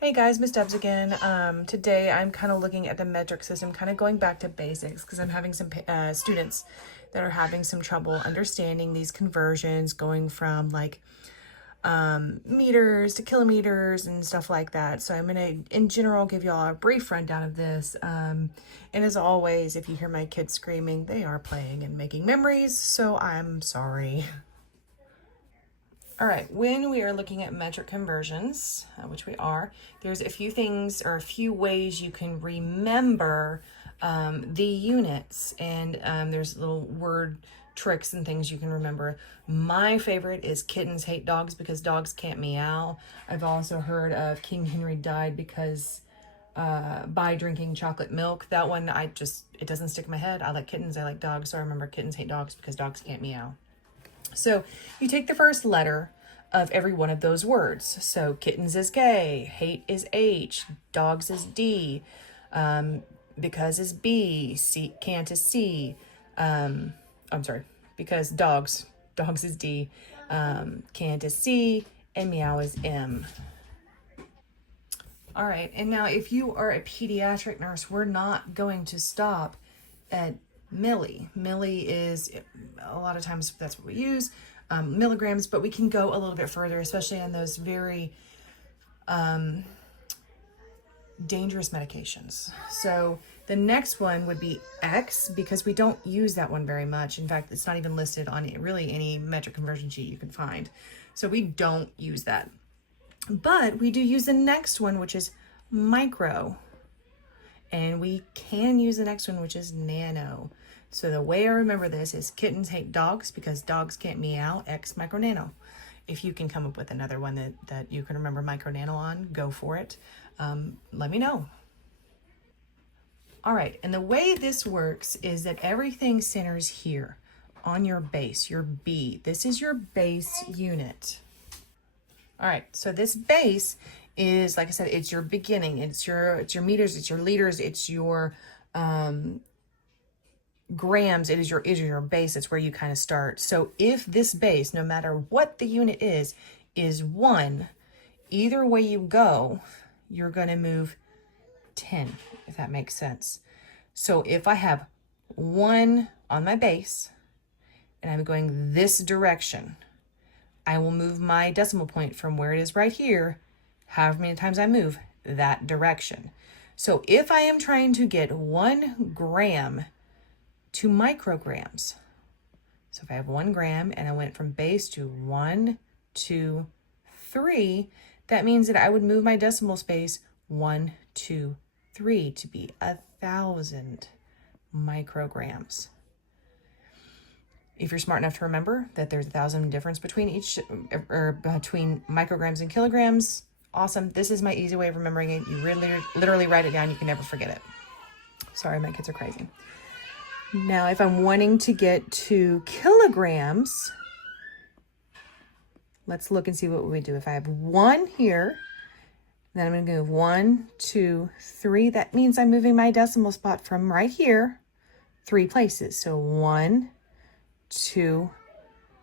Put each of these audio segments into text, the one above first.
Hey guys, Miss Debs again. Today I'm kind of looking at the metric system, kind of going back to basics because I'm having some students that are having some trouble understanding these conversions, going from like meters to kilometers and stuff like that. So I'm going to, in general, give y'all a brief rundown of this. And as always, if you hear my kids screaming, they are playing and making memories, so I'm sorry. All right, when we are looking at metric conversions, which we are, there's a few things or a few ways you can remember the units, and there's little word tricks and things you can remember. My favorite is kittens hate dogs because dogs can't meow. I've also heard of King Henry died because by drinking chocolate milk. That one, it doesn't stick in my head. I like kittens, I like dogs, so I remember kittens hate dogs because dogs can't meow. So you take the first letter of every one of those words. So kittens is K, hate is H, dogs is D, because is B, can't is C. I'm sorry, because dogs is D, can't is C, and meow is M. All right, and now if you are a pediatric nurse, we're not going to stop at milli. Milli is, a lot of times that's what we use, milligrams, but we can go a little bit further, especially on those very dangerous medications. So the next one would be X, because we don't use that one very much. In fact, it's not even listed on really any metric conversion sheet you can find. So we don't use that. But we do use the next one, which is micro. And we can use the next one, which is nano. So the way I remember this is kittens hate dogs because dogs can't meow, X micro nano. If you can come up with another one that you can remember micro nano on, go for it. Let me know. All right, and the way this works is that everything centers here on your base, your B. This is your base unit. All right, so this base is, like I said, it's your beginning. It's your meters, it's your liters, it's your grams. It is your base. It's where you kind of start. So if this base, no matter what the unit is 1, either way you go, you're going to move 10, if that makes sense. So if I have 1 on my base and I'm going this direction, I will move my decimal point from where it is right here, however many times I move that direction. So if I am trying to get 1 gram to micrograms, so if I have 1 gram and I went from base to 1, 2, 3, that means that I would move my decimal space 1, 2, 3 to be 1,000 micrograms. If you're smart enough to remember that there's 1,000 difference between between micrograms and kilograms, awesome. This is my easy way of remembering it. You really, literally write it down. You can never forget it. Sorry, my kids are crazy. Now, if I'm wanting to get to kilograms, let's look and see what we do. If I have 1 here, then I'm going to move 1, 2, 3. That means I'm moving my decimal spot from right here 3 places. So 1, 2,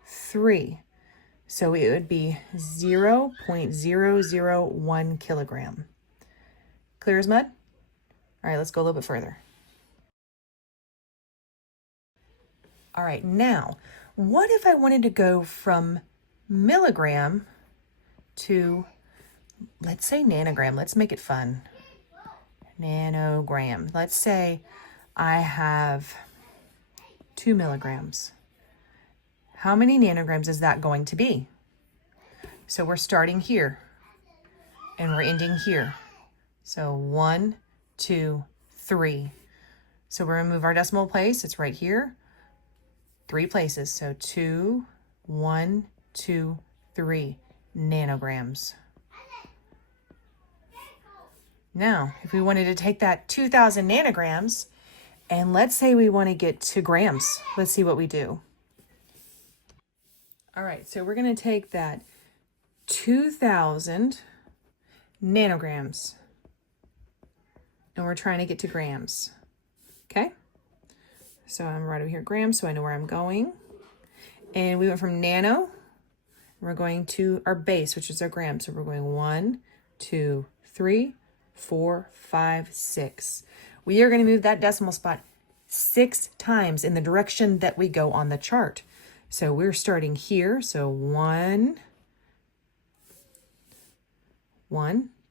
3. So it would be 0.001 kilogram. Clear as mud? All right, let's go a little bit further. All right, now, what if I wanted to go from milligram to, let's say, nanogram? Let's make it fun. Nanogram. Let's say I have 2 milligrams. How many nanograms is that going to be? So we're starting here and we're ending here. So 1, 2, 3. So we're gonna move our decimal place. It's right here. 3 places. So 2, 1, 2, 3 nanograms. Now, if we wanted to take that 2,000 nanograms and let's say we want to get to grams, let's see what we do. All right, so we're going to take that 2,000 nanograms and we're trying to get to grams. Okay, so I'm right over here, grams, so I know where I'm going. And we went from nano, we're going to our base, which is our grams. So we're going 1, 2, 3, 4, 5, 6. We are going to move that decimal spot 6 times in the direction that we go on the chart. So we're starting here. So 1,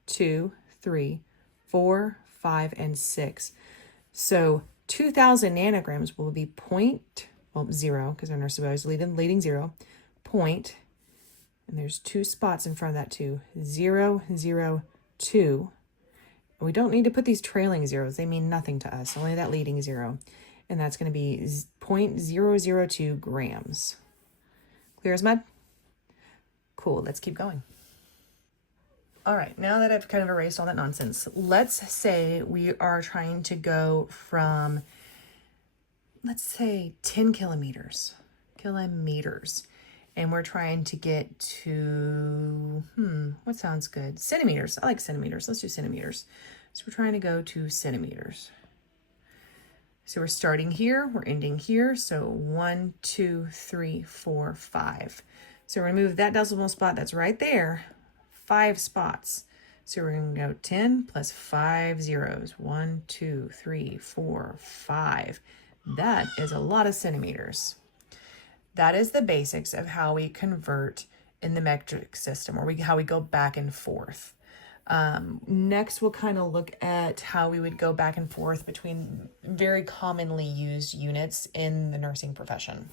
2, 3, 4, 5, and 6. So 2,000 nanograms will be 0, because our nurse is always leading 0, point, and there's 2 spots in front of that 2, 0, 0, 2. We don't need to put these trailing zeros. They mean nothing to us, only that leading 0. And that's going to be 0.002 grams. Clear as mud? Cool, let's keep going. All right, now that I've kind of erased all that nonsense, let's say we are trying to go from, let's say 10 kilometers, and we're trying to get to, what sounds good? Centimeters. I like centimeters. Let's do centimeters. So we're trying to go to centimeters. So we're starting here, we're ending here. So 1, 2, 3, 4, 5. So we're gonna move that decimal spot that's right there 5 spots. So we're going to go 10 plus 5 zeros. 1, 2, 3, 4, 5. That is a lot of centimeters. That is the basics of how we convert in the metric system, or how we go back and forth. Next, we'll kind of look at how we would go back and forth between very commonly used units in the nursing profession.